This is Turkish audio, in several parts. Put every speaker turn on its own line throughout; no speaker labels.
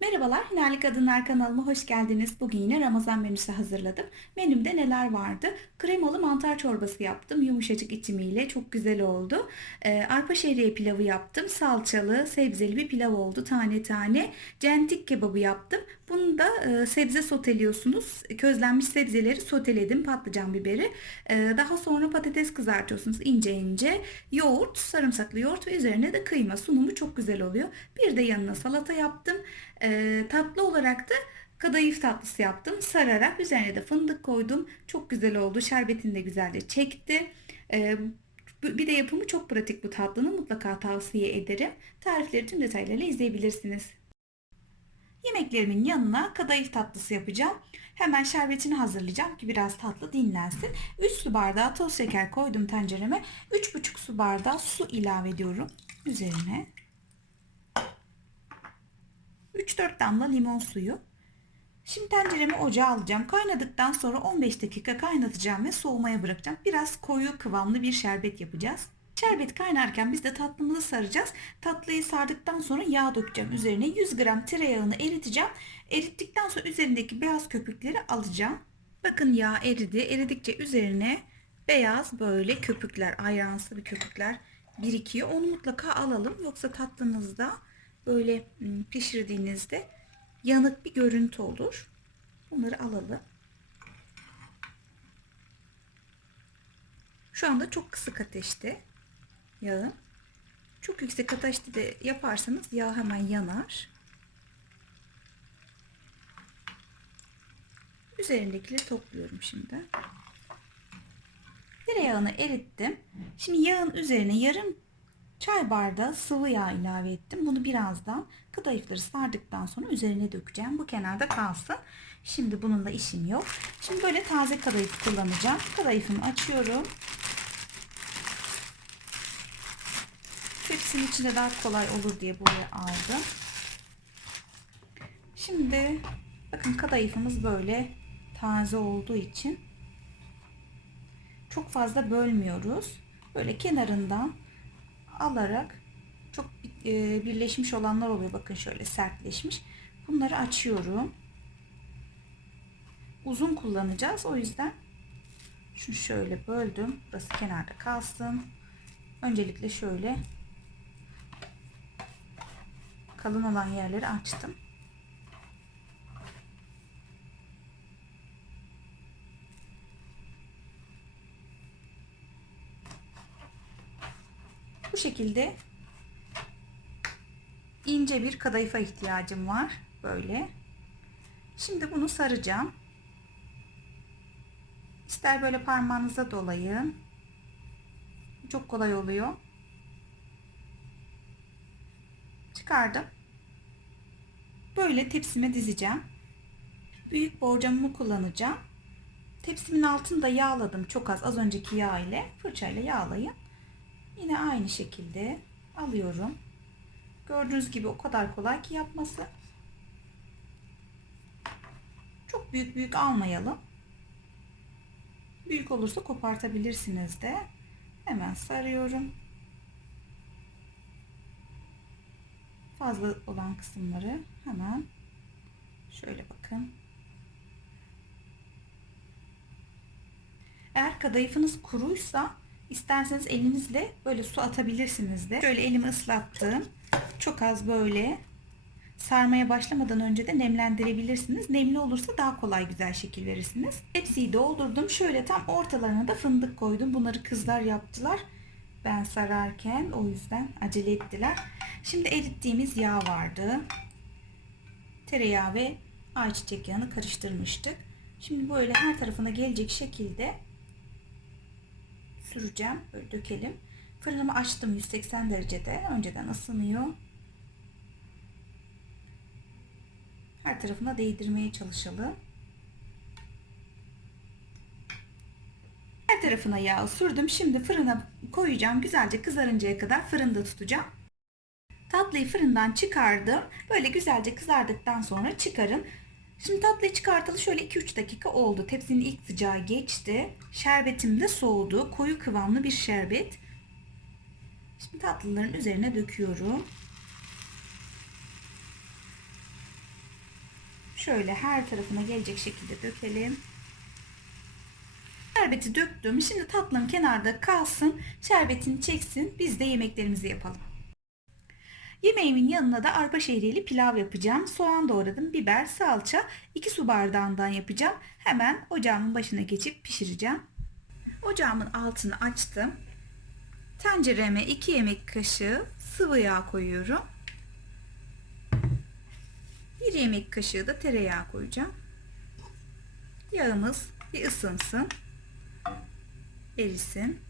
Merhabalar, Hünerli Kadınlar kanalıma hoş geldiniz. Bugün yine Ramazan menüsü hazırladım. Menümde neler vardı? Kremalı mantar çorbası yaptım. Yumuşacık içimiyle çok güzel oldu. Ee, arpa şehriye pilavı yaptım. Salçalı, sebzeli bir pilav oldu tane tane. Centik kebabı yaptım. Bunu da e, sebze soteliyorsunuz. Közlenmiş sebzeleri soteledim. Patlıcan biberi. Ee, daha sonra patates kızartıyorsunuz ince ince. Yoğurt, sarımsaklı yoğurt ve üzerine de kıyma. Sunumu çok güzel oluyor. Bir de yanına salata yaptım. Ee, tatlı olarak da kadayıf tatlısı yaptım. Sararak üzerine de fındık koydum. Çok güzel oldu. Şerbetini de güzelce çekti. Bu- bir de yapımı çok pratik bu tatlının. Mutlaka tavsiye ederim. Tarifleri tüm detaylarıyla izleyebilirsiniz. Yemeklerimin yanına kadayıf tatlısı yapacağım. Hemen şerbetini hazırlayacağım ki biraz tatlı dinlensin. 3 su bardağı toz şeker koydum tencereme. 3,5 su bardağı su ilave ediyorum üzerine. 3-4 damla limon suyu. Şimdi tenceremi ocağa alacağım. Kaynadıktan sonra 15 dakika kaynatacağım ve soğumaya bırakacağım. Biraz koyu kıvamlı bir şerbet yapacağız. Şerbet kaynarken biz de tatlımızı saracağız. Tatlıyı sardıktan sonra yağ dökeceğim üzerine. 100 gram tereyağını eriteceğim. Erittikten sonra üzerindeki beyaz köpükleri alacağım. Bakın yağ eridi. Eridikçe üzerine beyaz böyle köpükler, ayransı bir köpükler birikiyor. Onu mutlaka alalım. Yoksa tatlınızda böyle ım, pişirdiğinizde yanık bir görüntü olur. Bunları alalım. Şu anda çok kısık ateşte yağın. Çok yüksek ateşte de yaparsanız yağ hemen yanar. Üzerindekileri topluyorum şimdi. Tereyağını erittim. Şimdi yağın üzerine yarım çay bardağı sıvı yağ ilave ettim. Bunu birazdan kadayıfları sardıktan sonra üzerine dökeceğim. Bu kenarda kalsın. Şimdi bununla işim yok. Şimdi böyle taze kadayıf kullanacağım. Kadayıfımı açıyorum. Tepsinin içinde daha kolay olur diye buraya aldım. Şimdi bakın kadayıfımız böyle taze olduğu için çok fazla bölmüyoruz. Böyle kenarından alarak çok e, birleşmiş olanlar oluyor. Bakın şöyle sertleşmiş. Bunları açıyorum. Uzun kullanacağız. O yüzden şunu şöyle böldüm. Burası kenarda kalsın. Öncelikle şöyle kalın olan yerleri açtım. Bu şekilde ince bir kadayıfa ihtiyacım var. Böyle. Şimdi bunu saracağım. İster böyle parmağınıza dolayın. Çok kolay oluyor. Çıkardım. Böyle tepsime dizeceğim. Büyük borcamımı kullanacağım. Tepsimin altını da yağladım çok az az önceki yağ ile fırçayla yağlayın. Yine aynı şekilde alıyorum. Gördüğünüz gibi o kadar kolay ki yapması. Çok büyük büyük almayalım. Büyük olursa kopartabilirsiniz de. Hemen sarıyorum. Fazla olan kısımları hemen şöyle bakın. Eğer kadayıfınız kuruysa isterseniz elinizle böyle su atabilirsiniz de. Şöyle elimi ıslattım. Çok az böyle sarmaya başlamadan önce de nemlendirebilirsiniz. Nemli olursa daha kolay güzel şekil verirsiniz. Hepsiyi doldurdum. Şöyle tam ortalarına da fındık koydum. Bunları kızlar yaptılar. Ben sararken o yüzden acele ettiler. Şimdi erittiğimiz yağ vardı. Tereyağı ve ayçiçek yağını karıştırmıştık. Şimdi böyle her tarafına gelecek şekilde süreceğim. Böyle dökelim. Fırınımı açtım 180 derecede. Önceden ısınıyor. Her tarafına değdirmeye çalışalım. Her tarafına yağ sürdüm. Şimdi fırına koyacağım. Güzelce kızarıncaya kadar fırında tutacağım. Tatlıyı fırından çıkardım. Böyle güzelce kızardıktan sonra çıkarın. Şimdi tatlıyı çıkartalı şöyle 2-3 dakika oldu. Tepsinin ilk sıcağı geçti. Şerbetim de soğudu. Koyu kıvamlı bir şerbet. Şimdi tatlıların üzerine döküyorum. şöyle her tarafına gelecek şekilde dökelim. Şerbeti döktüm. Şimdi tatlım kenarda kalsın. Şerbetini çeksin. Biz de yemeklerimizi yapalım. Yemeğimin yanına da arpa şehriyeli pilav yapacağım. Soğan doğradım, biber, salça, 2 su bardağından yapacağım. Hemen ocağımın başına geçip pişireceğim. Ocağımın altını açtım. Tencereme 2 yemek kaşığı sıvı yağ koyuyorum. 1 yemek kaşığı da tereyağı koyacağım. Yağımız bir ısınsın. Erisin.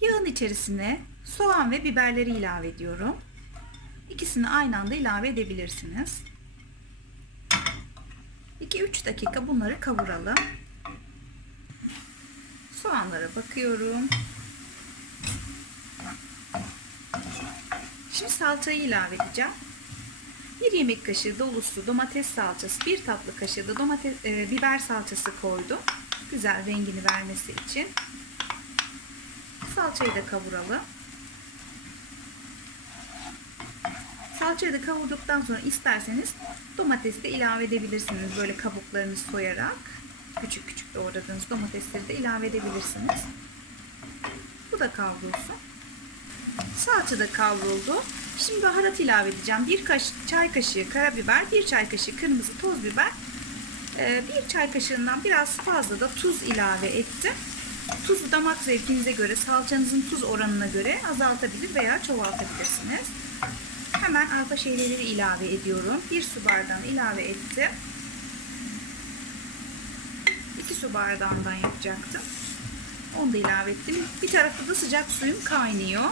Yağın içerisine soğan ve biberleri ilave ediyorum. İkisini aynı anda ilave edebilirsiniz. 2-3 dakika bunları kavuralım. Soğanlara bakıyorum. Şimdi salçayı ilave edeceğim. 1 yemek kaşığı dolusu domates salçası, 1 tatlı kaşığı da domates e, biber salçası koydum. Güzel rengini vermesi için. Salçayı da kavuralım. Salçayı da kavurduktan sonra isterseniz domatesi de ilave edebilirsiniz. Böyle kabuklarını soyarak küçük küçük doğradığınız domatesleri de ilave edebilirsiniz. Bu da kavrulsun. Salça da kavruldu. Şimdi baharat ilave edeceğim. Bir kaş çay kaşığı karabiber, bir çay kaşığı kırmızı toz biber, e, bir çay kaşığından biraz fazla da tuz ilave ettim. Tuzu damak zevkinize göre, salçanızın tuz oranına göre azaltabilir veya çoğaltabilirsiniz. Hemen arpa şeyleri ilave ediyorum. Bir su bardağını ilave ettim. 2 su bardağından yapacaktım. Onu da ilave ettim. Bir tarafta da sıcak suyum kaynıyor.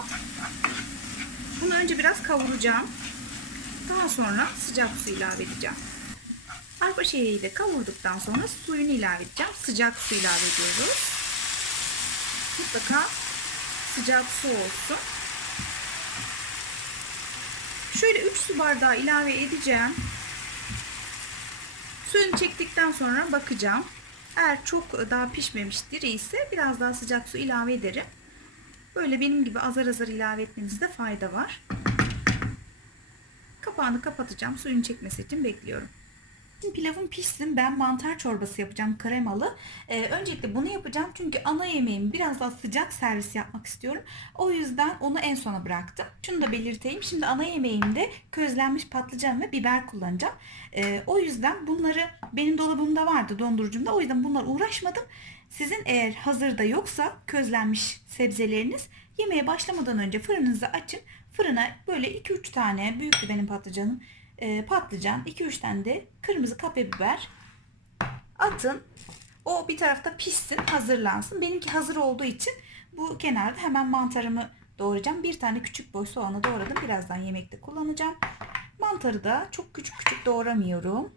Bunu önce biraz kavuracağım. Daha sonra sıcak su ilave edeceğim. Arpa şehriyi de kavurduktan sonra suyunu ilave edeceğim. Sıcak su ilave ediyoruz. Mutlaka sıcak su olsun. Şöyle 3 su bardağı ilave edeceğim. Suyunu çektikten sonra bakacağım. Eğer çok daha pişmemiş diri ise biraz daha sıcak su ilave ederim. Böyle benim gibi azar azar ilave etmenizde fayda var. Kapağını kapatacağım. Suyun çekmesi için bekliyorum. Pilavım pişsin. Ben mantar çorbası yapacağım kremalı. Ee, öncelikle bunu yapacağım çünkü ana yemeğimi biraz daha sıcak servis yapmak istiyorum. O yüzden onu en sona bıraktım. Şunu da belirteyim. Şimdi ana yemeğimde közlenmiş patlıcan ve biber kullanacağım. Ee, o yüzden bunları benim dolabımda vardı dondurucumda. O yüzden bunlar uğraşmadım. Sizin eğer hazırda yoksa közlenmiş sebzeleriniz yemeğe başlamadan önce fırınınızı açın. Fırına böyle 2-3 tane büyüktü benim patlıcanım e, patlıcan, 2-3 tane de kırmızı kapya biber atın. O bir tarafta pişsin, hazırlansın. Benimki hazır olduğu için bu kenarda hemen mantarımı doğrayacağım. Bir tane küçük boy soğanı doğradım. Birazdan yemekte kullanacağım. Mantarı da çok küçük küçük doğramıyorum.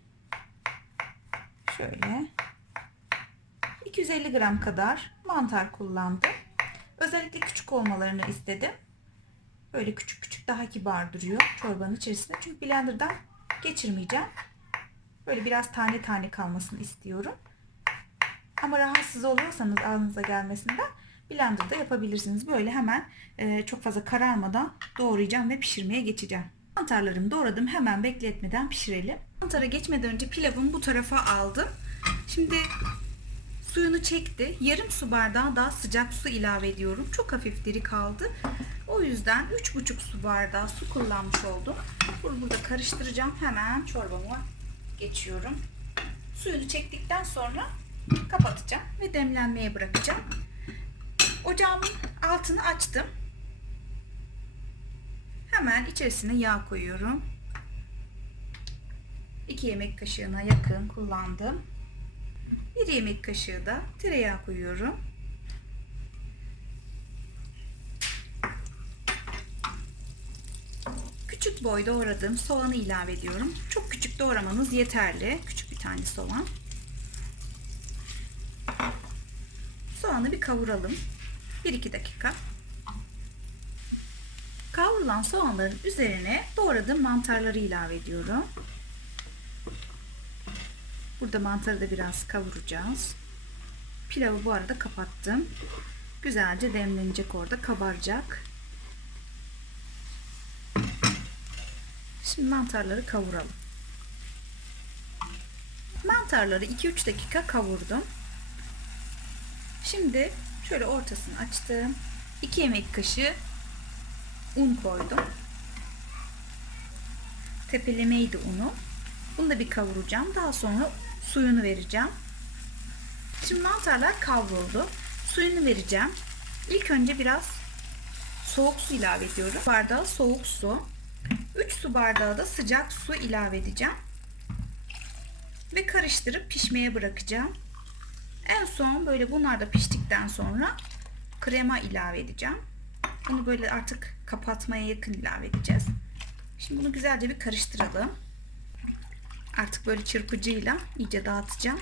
Şöyle 250 gram kadar mantar kullandım. Özellikle küçük olmalarını istedim. Böyle küçük küçük daha kibar duruyor çorbanın içerisinde. Çünkü blenderdan geçirmeyeceğim. Böyle biraz tane tane kalmasını istiyorum. Ama rahatsız oluyorsanız ağzınıza gelmesinden blenderda yapabilirsiniz. Böyle hemen e, çok fazla kararmadan doğrayacağım ve pişirmeye geçeceğim. Mantarlarımı doğradım. Hemen bekletmeden pişirelim. Mantara geçmeden önce pilavımı bu tarafa aldım. Şimdi suyunu çekti. Yarım su bardağı daha sıcak su ilave ediyorum. Çok hafif diri kaldı. O yüzden 3,5 su bardağı su kullanmış oldum. Bunu burada karıştıracağım. Hemen çorbama geçiyorum. Suyunu çektikten sonra kapatacağım ve demlenmeye bırakacağım. Ocağımın altını açtım. Hemen içerisine yağ koyuyorum. 2 yemek kaşığına yakın kullandım. 1 yemek kaşığı da tereyağı koyuyorum. Küçük boy doğradığım soğanı ilave ediyorum. Çok küçük doğramanız yeterli. Küçük bir tane soğan. Soğanı bir kavuralım. 1-2 dakika. Kavrulan soğanların üzerine doğradığım mantarları ilave ediyorum. Burada mantarı da biraz kavuracağız. Pilavı bu arada kapattım. Güzelce demlenecek orada kabaracak. Şimdi mantarları kavuralım. Mantarları 2-3 dakika kavurdum. Şimdi şöyle ortasını açtım. 2 yemek kaşığı un koydum. Tepelemeydi unu. Bunu da bir kavuracağım. Daha sonra suyunu vereceğim. Şimdi mantarlar kavruldu. Suyunu vereceğim. İlk önce biraz soğuk su ilave ediyorum. Bardağı soğuk su. 3 su bardağı da sıcak su ilave edeceğim. Ve karıştırıp pişmeye bırakacağım. En son böyle bunlar da piştikten sonra krema ilave edeceğim. Bunu böyle artık kapatmaya yakın ilave edeceğiz. Şimdi bunu güzelce bir karıştıralım. Artık böyle çırpıcıyla iyice dağıtacağım.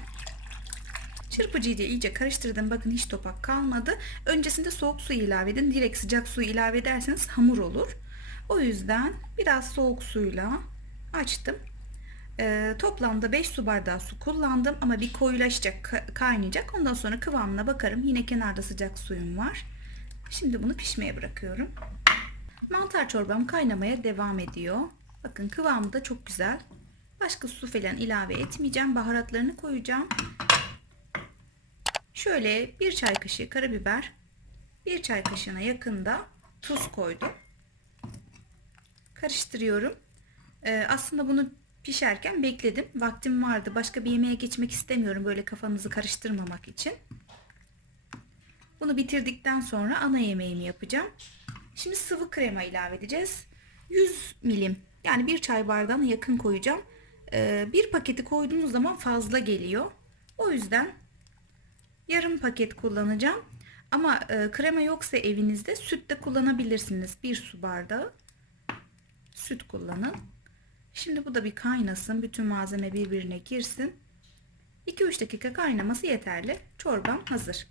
Çırpıcıyla iyice karıştırdım. Bakın hiç topak kalmadı. Öncesinde soğuk su ilave edin. Direkt sıcak su ilave ederseniz hamur olur. O yüzden biraz soğuk suyla açtım. Ee, toplamda 5 su bardağı su kullandım ama bir koyulaşacak, kaynayacak. Ondan sonra kıvamına bakarım. Yine kenarda sıcak suyum var. Şimdi bunu pişmeye bırakıyorum. Mantar çorbam kaynamaya devam ediyor. Bakın kıvamı da çok güzel. Başka su falan ilave etmeyeceğim. Baharatlarını koyacağım. Şöyle bir çay kaşığı karabiber, bir çay kaşığına yakında tuz koydum. Karıştırıyorum. Ee, aslında bunu pişerken bekledim. Vaktim vardı. Başka bir yemeğe geçmek istemiyorum böyle kafanızı karıştırmamak için. Bunu bitirdikten sonra ana yemeğimi yapacağım. Şimdi sıvı krema ilave edeceğiz. 100 milim yani bir çay bardağına yakın koyacağım. Ee, bir paketi koyduğunuz zaman fazla geliyor. O yüzden yarım paket kullanacağım. Ama e, krema yoksa evinizde süt de kullanabilirsiniz. Bir su bardağı süt kullanın. Şimdi bu da bir kaynasın. Bütün malzeme birbirine girsin. 2-3 dakika kaynaması yeterli. Çorbam hazır.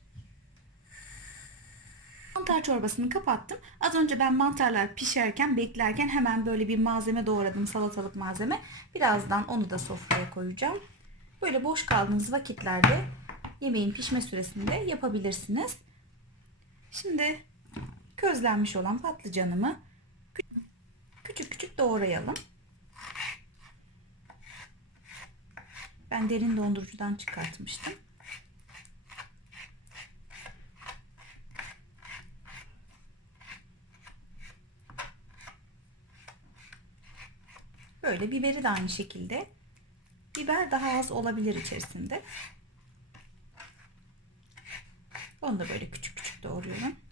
Mantar çorbasını kapattım. Az önce ben mantarlar pişerken, beklerken hemen böyle bir malzeme doğradım. Salatalık malzeme. Birazdan onu da sofraya koyacağım. Böyle boş kaldığınız vakitlerde yemeğin pişme süresinde yapabilirsiniz. Şimdi közlenmiş olan patlıcanımı küçük küçük doğrayalım. Ben derin dondurucudan çıkartmıştım. Böyle biberi de aynı şekilde. Biber daha az olabilir içerisinde. Onu da böyle küçük küçük doğruyorum.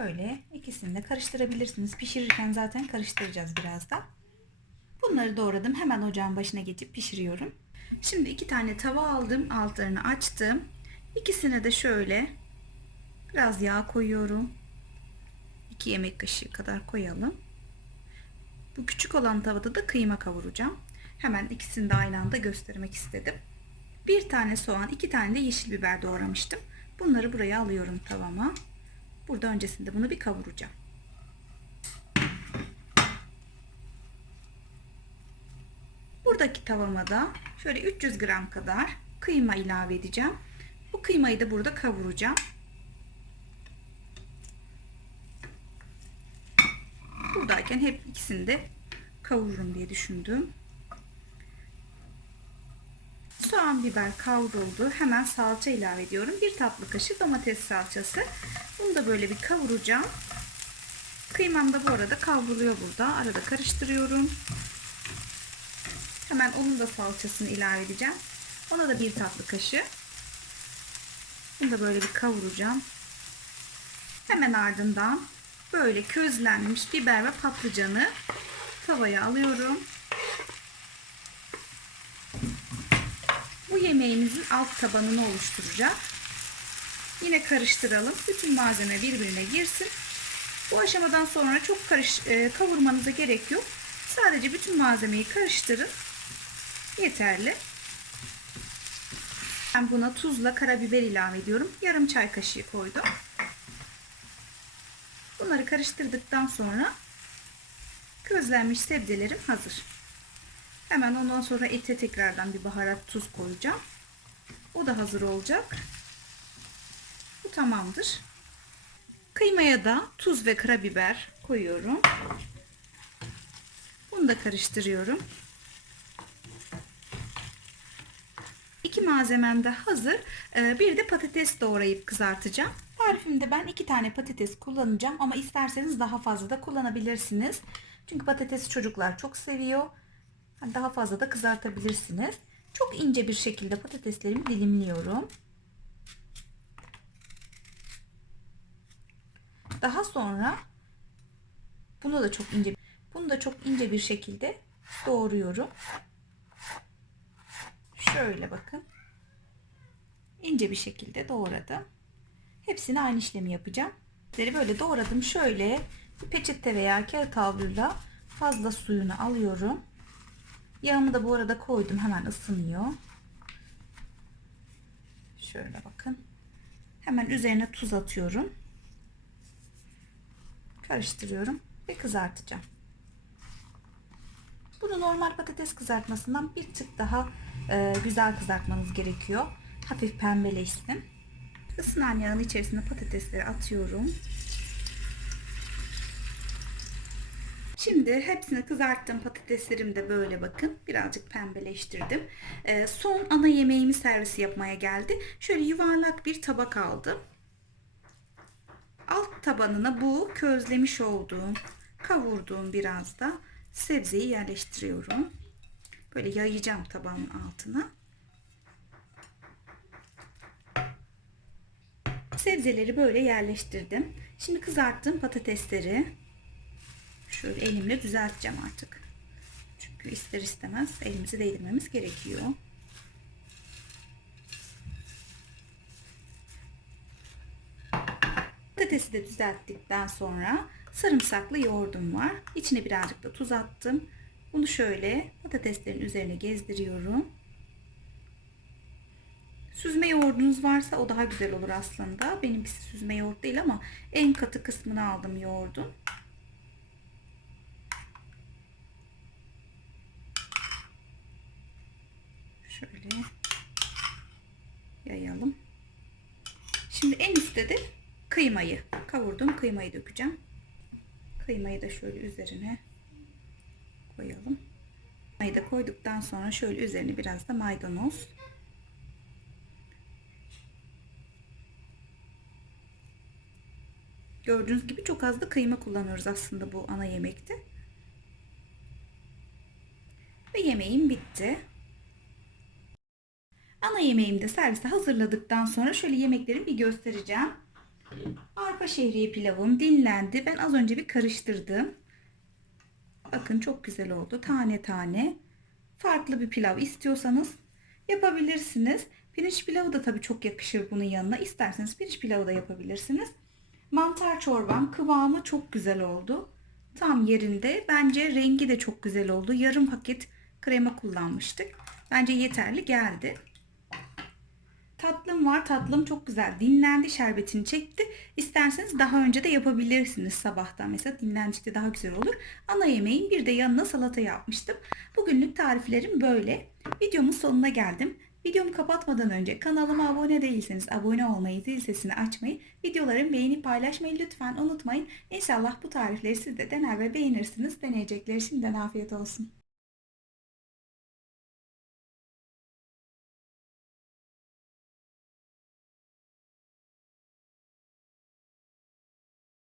Böyle ikisini de karıştırabilirsiniz. Pişirirken zaten karıştıracağız biraz da. Bunları doğradım. Hemen ocağın başına geçip pişiriyorum. Şimdi iki tane tava aldım. Altlarını açtım. İkisine de şöyle biraz yağ koyuyorum. 2 yemek kaşığı kadar koyalım. Bu küçük olan tavada da kıyma kavuracağım. Hemen ikisini de aynı anda göstermek istedim. Bir tane soğan, iki tane de yeşil biber doğramıştım. Bunları buraya alıyorum tavama. Burada öncesinde bunu bir kavuracağım. Buradaki tavama da şöyle 300 gram kadar kıyma ilave edeceğim. Bu kıymayı da burada kavuracağım. Buradayken hep ikisini de kavururum diye düşündüm. Soğan biber kavruldu. Hemen salça ilave ediyorum. Bir tatlı kaşığı domates salçası. Bunu da böyle bir kavuracağım. Kıymam da bu arada kavruluyor burada. Arada karıştırıyorum. Hemen onun da salçasını ilave edeceğim. Ona da bir tatlı kaşığı. Bunu da böyle bir kavuracağım. Hemen ardından böyle közlenmiş biber ve patlıcanı tavaya alıyorum. Bu yemeğimizin alt tabanını oluşturacak. Yine karıştıralım. Bütün malzeme birbirine girsin. Bu aşamadan sonra çok karış, e, kavurmanıza gerek yok. Sadece bütün malzemeyi karıştırın. Yeterli. Ben buna tuzla karabiber ilave ediyorum. Yarım çay kaşığı koydum. Bunları karıştırdıktan sonra közlenmiş sebzelerim hazır. Hemen ondan sonra ete tekrardan bir baharat tuz koyacağım. O da hazır olacak. Bu tamamdır. Kıymaya da tuz ve karabiber koyuyorum. Bunu da karıştırıyorum. İki malzemem de hazır. Ee, Bir de patates doğrayıp kızartacağım. Tarifimde ben iki tane patates kullanacağım ama isterseniz daha fazla da kullanabilirsiniz. Çünkü patatesi çocuklar çok seviyor. Daha fazla da kızartabilirsiniz. Çok ince bir şekilde patateslerimi dilimliyorum. Daha sonra bunu da çok ince bunu da çok ince bir şekilde doğruyorum. Şöyle bakın. İnce bir şekilde doğradım. Hepsini aynı işlemi yapacağım. Böyle doğradım. Şöyle bir peçete veya kağıt havluyla fazla suyunu alıyorum. Yağımı da bu arada koydum. Hemen ısınıyor. Şöyle bakın. Hemen üzerine tuz atıyorum. Karıştırıyorum ve kızartacağım. Bunu normal patates kızartmasından bir tık daha e, güzel kızartmanız gerekiyor. Hafif pembeleşsin. Isınan yağın içerisine patatesleri atıyorum. Şimdi hepsini kızarttım. Patateslerim de böyle bakın. Birazcık pembeleştirdim. E, son ana yemeğimi servisi yapmaya geldi. Şöyle yuvarlak bir tabak aldım. Alt tabanına bu közlemiş olduğum, kavurduğum biraz da sebzeyi yerleştiriyorum. Böyle yayacağım tabağın altına. Sebzeleri böyle yerleştirdim. Şimdi kızarttığım patatesleri şöyle elimle düzelteceğim artık. Çünkü ister istemez elimizi değdirmemiz gerekiyor. Patatesi de düzelttikten sonra sarımsaklı yoğurdum var. İçine birazcık da tuz attım. Bunu şöyle patateslerin üzerine gezdiriyorum. Süzme yoğurdunuz varsa o daha güzel olur aslında. Benimkisi süzme yoğurt değil ama en katı kısmını aldım yoğurdun. Şöyle yayalım. Şimdi en üstte de kıymayı, kavurduğum kıymayı dökeceğim. Kıymayı da şöyle üzerine koyalım. Kıymayı da koyduktan sonra şöyle üzerine biraz da maydanoz. Gördüğünüz gibi çok az da kıyma kullanıyoruz aslında bu ana yemekte. Ve yemeğim bitti. Ana yemeğimi de serviste hazırladıktan sonra şöyle yemeklerimi bir göstereceğim. Arpa şehriye pilavım dinlendi. Ben az önce bir karıştırdım. Bakın çok güzel oldu. Tane tane. Farklı bir pilav istiyorsanız yapabilirsiniz. Pirinç pilavı da tabii çok yakışır bunun yanına. İsterseniz pirinç pilavı da yapabilirsiniz. Mantar çorbam kıvamı çok güzel oldu. Tam yerinde. Bence rengi de çok güzel oldu. Yarım paket krema kullanmıştık. Bence yeterli geldi. Tatlım var. Tatlım çok güzel. Dinlendi. Şerbetini çekti. İsterseniz daha önce de yapabilirsiniz sabahtan. Mesela dinlendikçe daha güzel olur. Ana yemeğin bir de yanına salata yapmıştım. Bugünlük tariflerim böyle. Videomun sonuna geldim. Videomu kapatmadan önce kanalıma abone değilseniz abone olmayı, zil sesini açmayı, videolarımı beğenip paylaşmayı lütfen unutmayın. İnşallah bu tarifleri siz de dener ve beğenirsiniz. Deneyecekleri şimdiden afiyet olsun.